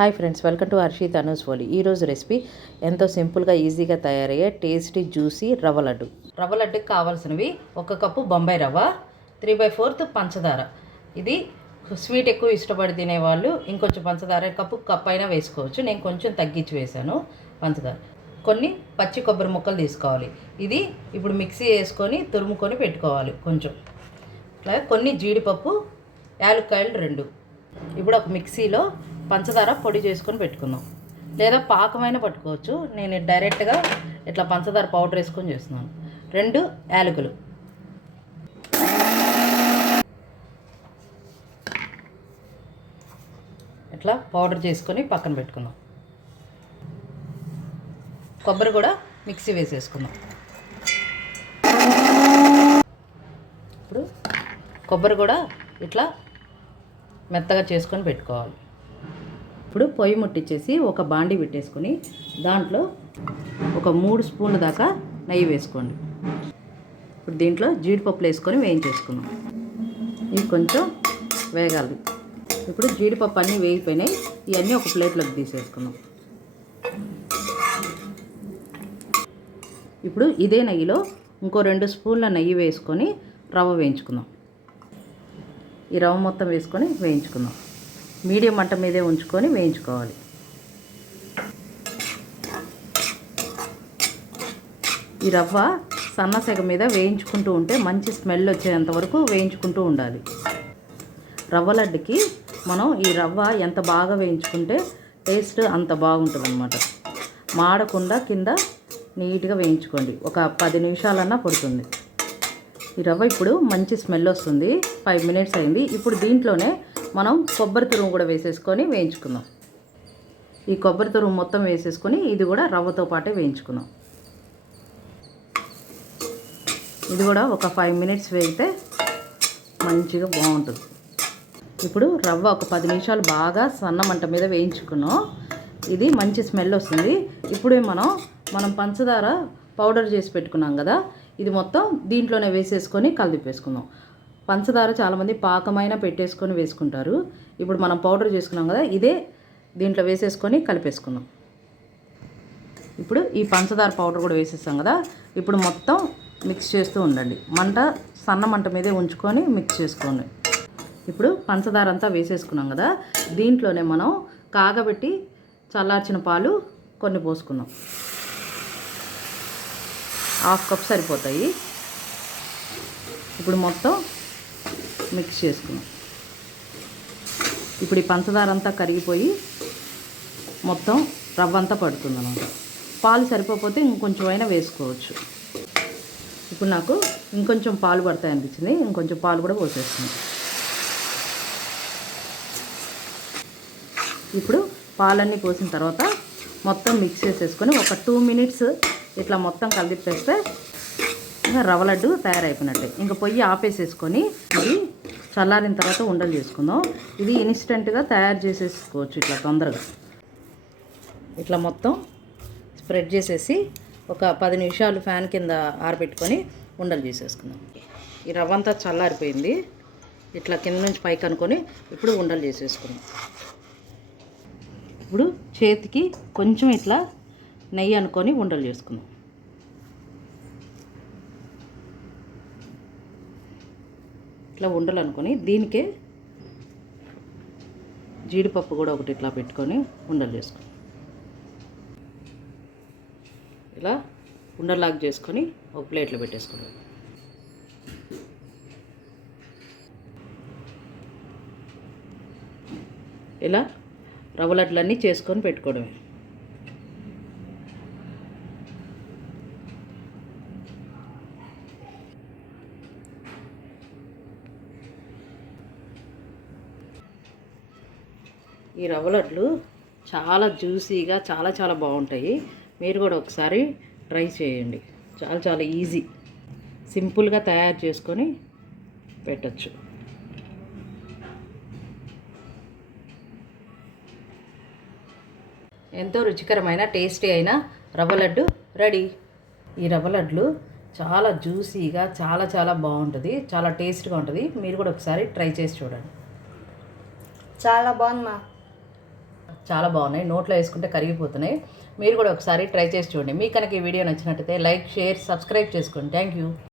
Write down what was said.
Hi friends welcome to Harshit Anu's ఫోలి ఈరోజు recipe ఎంతో సింపుల్గా ఈజీగా తయారయ్యే టేస్టీ జ్యూసీ రవ్వ లడ్డు. రవ్వ లడ్డుకి కావాల్సినవి ఒక కప్పు బొంబాయి రవ్వ త్రీ బై ఫోర్త్ పంచదార. ఇది స్వీట్ ఎక్కువ ఇష్టపడి తినేవాళ్ళు ఇంకొంచెం పంచదార కప్పు కప్ అయినా వేసుకోవచ్చు. నేను కొంచెం తగ్గించి వేశాను పంచదార. కొన్ని పచ్చి కొబ్బరి ముక్కలు తీసుకోవాలి. ఇది ఇప్పుడు మిక్సీ వేసుకొని తురుముకొని పెట్టుకోవాలి కొంచెం. అలాగే కొన్ని జీడిపప్పు యాలక్కాయలు రెండు. ఇప్పుడు ఒక మిక్సీలో పంచదార పొడి చేసుకొని పెట్టుకుందాం. లేదా పాకమైన పట్టుకోవచ్చు. నేను డైరెక్ట్గా ఇట్లా పంచదార పౌడర్ వేసుకొని చేస్తున్నాను. రెండు యాలకులు. ఇట్లా పౌడర్ చేసుకొని పక్కన పెట్టుకుందాం. కొబ్బరి కూడా మిక్సీ వేసేసుకుందాం. ఇప్పుడు కొబ్బరి కూడా ఇట్లా మెత్తగా చేసుకొని పెట్టుకోవాలి. ఇప్పుడు పొయ్యి ముట్టించేసి ఒక బాండి పెట్టేసుకొని దాంట్లో ఒక మూడు స్పూన్ల దాకా నెయ్యి వేసుకోండి. ఇప్పుడు దీంట్లో జీడిపప్పులు వేసుకొని వేయించేసుకున్నాం ఇవి కొంచెం వేగాలి. ఇప్పుడు జీడిపప్పు అన్నీ వేగిపోయినాయి. ఇవన్నీ ఒక ప్లేట్లోకి తీసేసుకున్నాం ఇప్పుడు ఇదే నెయ్యిలో ఇంకో రెండు స్పూన్ల నెయ్యి వేసుకొని రవ్వ వేయించుకుందాం. ఈ రవ్వ మొత్తం వేసుకొని వేయించుకుందాం. మీడియం మంట మీదే ఉంచుకొని వేయించుకోవాలి. ఈ రవ్వ సన్నసెగ మీద వేయించుకుంటూ ఉంటే మంచి స్మెల్ వచ్చేంత వరకు వేయించుకుంటూ ఉండాలి. రవ్వ లడ్డుకి మనం ఈ రవ్వ ఎంత బాగా వేయించుకుంటే టేస్ట్ అంత బాగుంటుంది అనమాట మాడకుండా కింద నీట్గా వేయించుకోండి. ఒక పది నిమిషాలన్నా పడుతుంది. ఈ రవ్వ ఇప్పుడు మంచి స్మెల్ వస్తుంది. ఫైవ్ మినిట్స్ అయింది. ఇప్పుడు దీంట్లోనే మనం కొబ్బరి తురుము కూడా వేసేసుకొని వేయించుకుందాం. ఈ కొబ్బరి తురుము మొత్తం వేసేసుకొని ఇది కూడా రవ్వతో పాటే వేయించుకుందాం. ఇది కూడా ఒక ఫైవ్ మినిట్స్ వేగితే మంచిగా బాగుంటుంది. ఇప్పుడు రవ్వ ఒక పది నిమిషాలు బాగా సన్న మంట మీద వేయించుకున్నాం. ఇది మంచి స్మెల్ వస్తుంది. ఇప్పుడే మనం మనం పంచదార పౌడర్ చేసి పెట్టుకున్నాం కదా ఇది మొత్తం దీంట్లోనే వేసేసుకొని కలిపేసుకుందాం పంచదార చాలామంది పాకమైన పెట్టేసుకొని వేసుకుంటారు. ఇప్పుడు మనం పౌడర్ చేసుకున్నాం కదా ఇదే దీంట్లో వేసేసుకొని కలిపేసుకుందాం. ఇప్పుడు ఈ పంచదార పౌడర్ కూడా వేసేస్తాం కదా ఇప్పుడు మొత్తం మిక్స్ చేస్తూ ఉండండి. మంట సన్న మంట మీదే ఉంచుకొని మిక్స్ చేసుకోండి. ఇప్పుడు పంచదార అంతా వేసేసుకున్నాం కదా దీంట్లోనే మనం కాగబెట్టి చల్లార్చిన పాలు కొన్ని పోసుకుందాం. హాఫ్ కప్ సరిపోతాయి. ఇప్పుడు మొత్తం మిక్స్ చేసుకున్నాం. ఇప్పుడు ఈ పంచదార అంతా కరిగిపోయి మొత్తం రవ్వ అంతా పడుతుంది అనమాట పాలు సరిపోతే ఇంకొంచెం అయినా వేసుకోవచ్చు. ఇప్పుడు నాకు ఇంకొంచెం పాలు పడతాయి అనిపించింది. ఇంకొంచెం పాలు కూడా పోసేస్తుంది ఇప్పుడు పాలన్నీ పోసిన తర్వాత మొత్తం మిక్స్ చేసేసుకొని ఒక టూ మినిట్స్ ఇట్లా మొత్తం కలిపేస్తే ఇంకా రవ్వ లడ్డు తయారైపోయినట్టే. ఇంకా పొయ్యి ఆపేసేసుకొని ఇది చల్లారిన తర్వాత ఉండలు చేసుకుందాం. ఇది ఇన్స్టెంట్గా తయారు చేసేసుకోవచ్చు ఇట్లా తొందరగా. ఇట్లా మొత్తం స్ప్రెడ్ చేసేసి ఒక పది నిమిషాలు ఫ్యాన్ కింద ఆరబెట్టుకొని ఉండలు చేసేసుకుందాం. ఈ రవ్వ అంతా చల్లారిపోయింది. ఇట్లా కింద నుంచి పైకి అనుకొని ఇప్పుడు ఉండలు చేసేసుకుందాం. ఇప్పుడు చేతికి కొంచెం ఇట్లా నెయ్యి అనుకొని ఉండలు చేసుకుందాం. ఇట్లా ఉండలు అనుకొని దీనికే జీడిపప్పు కూడా ఒకటి ఇట్లా పెట్టుకొని ఉండలు చేసుకుందాం ఇలా ఉండలాగా చేసుకొని ఒక ప్లేట్లో పెట్టేసుకోవాలి ఇలా రవ్వ లడ్లన్నీ చేసుకొని పెట్టుకోవడమే. ఈ రవ్వ లడ్లు చాలా జ్యూసీగా చాలా చాలా బాగుంటాయి. మీరు కూడా ఒకసారి ట్రై చేయండి. చాలా చాలా ఈజీ. సింపుల్గా తయారు చేసుకొని పెట్టచ్చు. ఎంతో రుచికరమైన టేస్టీ అయిన రవ్వ లడ్డు రెడీ. ఈ రవ్వ లడ్లు చాలా జ్యూసీగా చాలా చాలా బాగుంటుంది. చాలా టేస్ట్గా ఉంటుంది. మీరు కూడా ఒకసారి ట్రై చేసి చూడండి. చాలా బాగుంది మా చాలా బాగున్నాయి. నోట్లో వేసుకుంటే కరిగిపోతున్నాయి. మీరు కూడా ఒకసారి ట్రై చేసి చూడండి. మీకు కనుక ఈ వీడియో నచ్చినట్టయితే లైక్ షేర్ సబ్స్క్రైబ్ చేసుకోండి థ్యాంక్ యూ